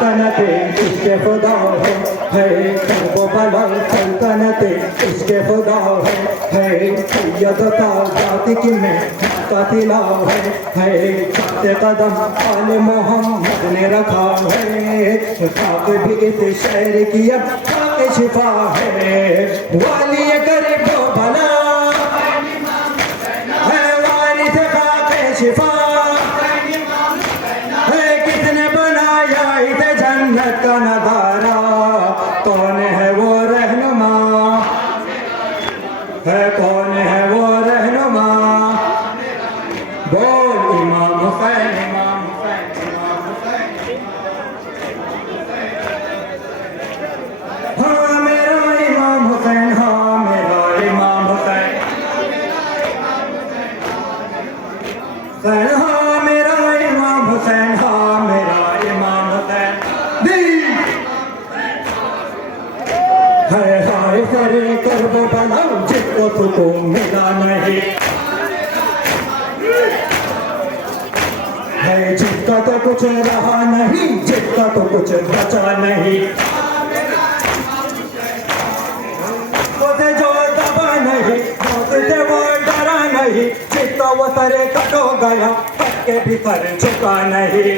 सल्तनते इसके खुदा है वो बला सल्तनते इसके खुदा है सैयदता जाति की मैं कातिला है सत्य कदम आले मोहम्मद ने रखा है खाक भी इस शहर की अब खाक शिफा है वाली गरीब भला है वारिस खाक शिफा है किसने बनाया इसे जन्नत का नजारा कौन है वो रहनुमा है कौन है वो रहनुमा बोल इमाम हुसैन इमाम हुसैन इमाम हुसैन हाँ मेरा इमाम हुसैन हाँ मेरा इमाम हुसैन हाँ मेरा इमाम हुसैन हाँ मेरा इमाम हुसैन है हाय करे कर्ब बनाओ जिसको सुकून मिला नहीं है जिसका तो कुछ रहा नहीं जिसका तो कुछ बचा नहीं जो दबा नहीं से वो डरा नहीं जिसका वो सरे कटो गया के भी सर झुका नहीं